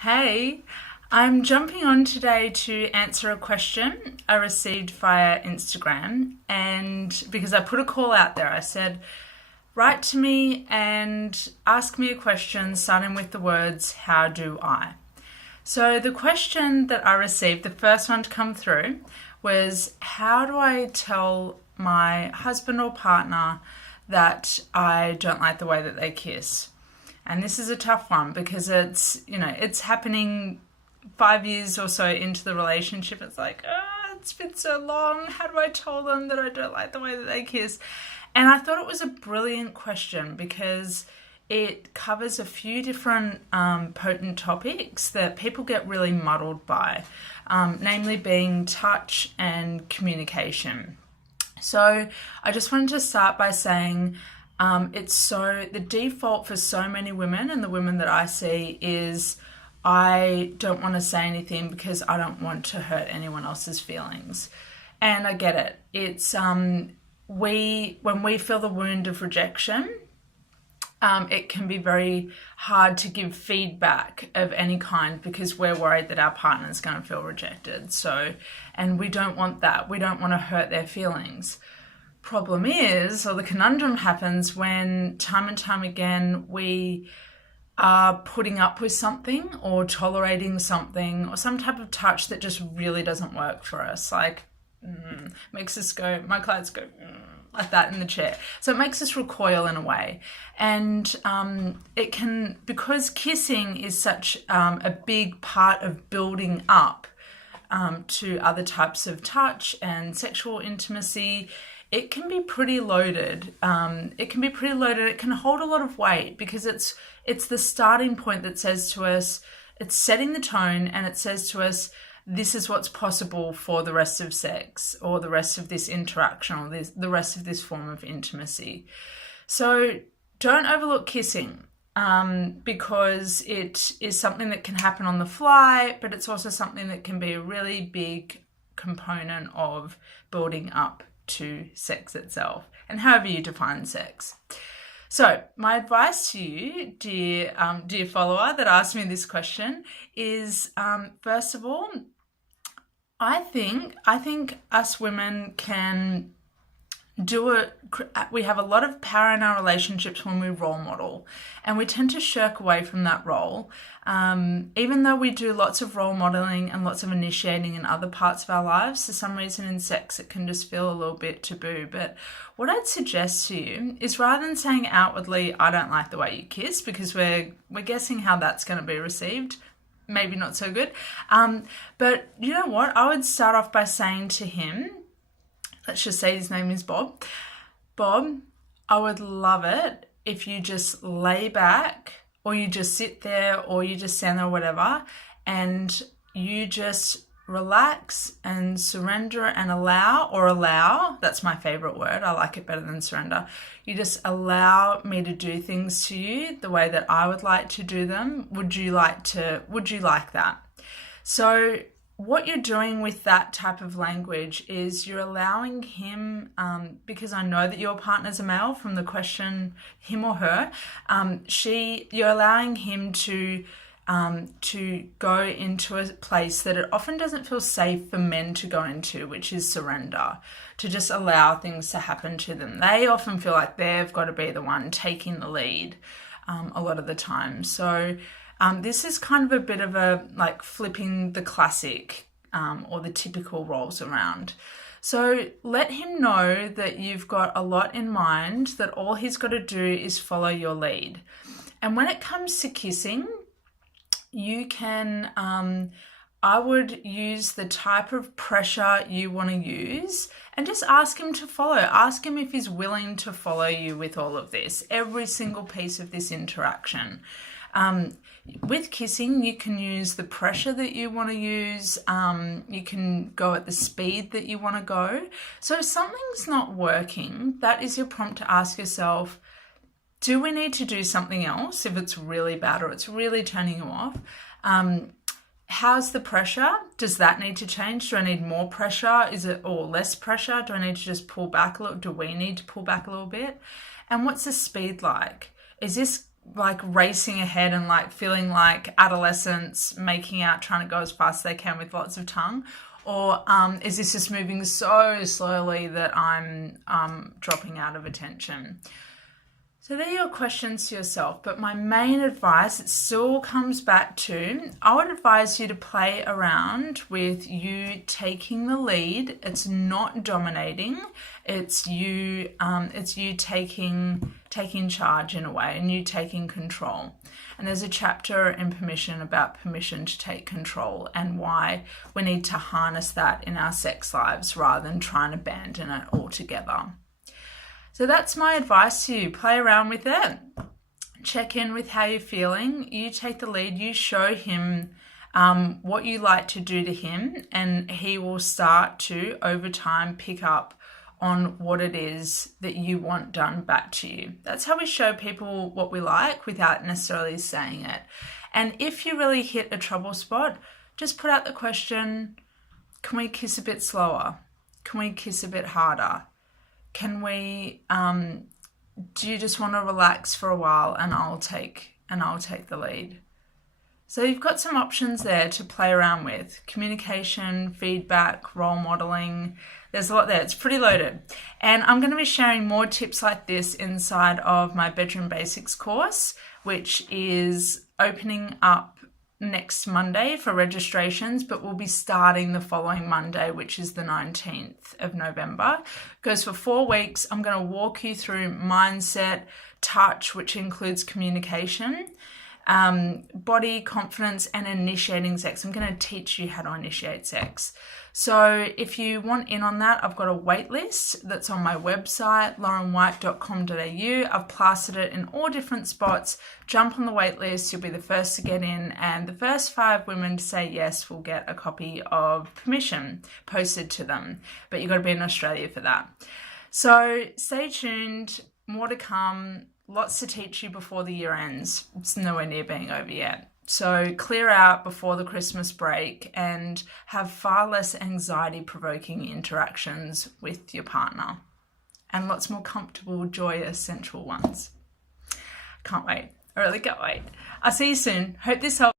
Hey, I'm jumping on today to answer a question I received via Instagram. And because I put a call out there, I said, write to me and ask me a question starting with the words, how do I? So the question that I received, the first one to come through, was how do I tell my husband or partner that I don't like the way that they kiss? And this is a tough one because it's happening 5 years or so into the relationship. It's like, it's been so long. How do I tell them that I don't like the way that they kiss? And I thought it was a brilliant question because it covers a few different potent topics that people get really muddled by, namely being touch and communication. So I just wanted to start by saying the default for so many women and the women that I see is I don't want to say anything because I don't want to hurt anyone else's feelings. And I get it. It's when we feel the wound of rejection, it can be very hard to give feedback of any kind because we're worried that our partner's going to feel rejected. And we don't want that. We don't want to hurt their feelings. Problem is, or the conundrum happens when time and time again we are putting up with something or tolerating something or some type of touch that just really doesn't work for us. Like, makes us go, my clients go, like that in the chair. So it makes us recoil in a way. And it can, because kissing is such a big part of building up to other types of touch and sexual intimacy, it can be pretty loaded. It can hold a lot of weight because it's the starting point that says to us, it's setting the tone, and it says to us, this is what's possible for the rest of sex or the rest of this interaction or the rest of this form of intimacy. So don't overlook kissing because it is something that can happen on the fly, but it's also something that can be a really big component of building up to sex itself and however you define sex. So my advice to you, dear follower that asked me this question, is first of all, I think us women can we have a lot of power in our relationships when we role model, and we tend to shirk away from that role. Even though we do lots of role modeling and lots of initiating in other parts of our lives, for some reason in sex it can just feel a little bit taboo. But what I'd suggest to you is, rather than saying outwardly, I don't like the way you kiss, because we're guessing how that's going to be received, maybe not so good. But you know what? I would start off by saying to him, let's just say his name is Bob. Bob, I would love it if you just lay back, or you just sit there, or you just stand there, or whatever, and you just relax and surrender and allow. That's my favorite word. I like it better than surrender. You just allow me to do things to you the way that I would like to do them. Would you like that? So what you're doing with that type of language is you're allowing him, because I know that your partner's a male from the question, him or her, you're allowing him to go into a place that it often doesn't feel safe for men to go into, which is surrender, to just allow things to happen to them. They often feel like they've got to be the one taking the lead a lot of the time. So this is kind of a bit of a like flipping the classic or the typical roles around. So let him know that you've got a lot in mind, that all he's got to do is follow your lead. And when it comes to kissing, you can, I would use the type of pressure you want to use and just ask him to follow. Ask him if he's willing to follow you with all of this, every single piece of this interaction. With kissing, you can use the pressure that you want to use. You can go at the speed that you want to go. So if something's not working, that is your prompt to ask yourself, do we need to do something else if it's really bad or it's really turning you off? How's the pressure? Does that need to change? Do I need more pressure? Or less pressure? Do I need to just pull back a little? Do we need to pull back a little bit? And what's the speed like? Is this like racing ahead and like feeling like adolescents making out, trying to go as fast as they can with lots of tongue? Or is this just moving so slowly that I'm dropping out of attention? So they're your questions to yourself, but my main advice, it still comes back to, I would advise you to play around with you taking the lead. It's not dominating. It's you taking charge in a way, and you taking control. And there's a chapter in Permission about permission to take control and why we need to harness that in our sex lives rather than trying to abandon it altogether. So that's my advice to you. Play around with it. Check in with how you're feeling. You take the lead. You show him what you like to do to him, and he will start to, over time, pick up on what it is that you want done back to you. That's how we show people what we like without necessarily saying it. And if you really hit a trouble spot, just put out the question, can we kiss a bit slower? Can we kiss a bit harder? Can we, do you just want to relax for a while and I'll take the lead? So you've got some options there to play around with. Communication, feedback, role modeling. There's a lot there. It's pretty loaded. And I'm going to be sharing more tips like this inside of my Bedroom Basics course, which is opening up next Monday for registrations, but we'll be starting the following Monday, which is the 19th of November. It goes for 4 weeks. I'm going to walk you through mindset, touch, which includes communication, body, confidence, and initiating sex. I'm going to teach you how to initiate sex. So if you want in on that, I've got a wait list that's on my website, laurenwhite.com.au. I've plastered it in all different spots. Jump on the wait list. You'll be the first to get in, and the first 5 women to say yes will get a copy of Permission posted to them. But you've got to be in Australia for that. So stay tuned. More to come. Lots to teach you before the year ends. It's nowhere near being over yet. So clear out before the Christmas break and have far less anxiety-provoking interactions with your partner, and lots more comfortable, joyous, sensual ones. Can't wait. I really can't wait. I'll see you soon. Hope this helps.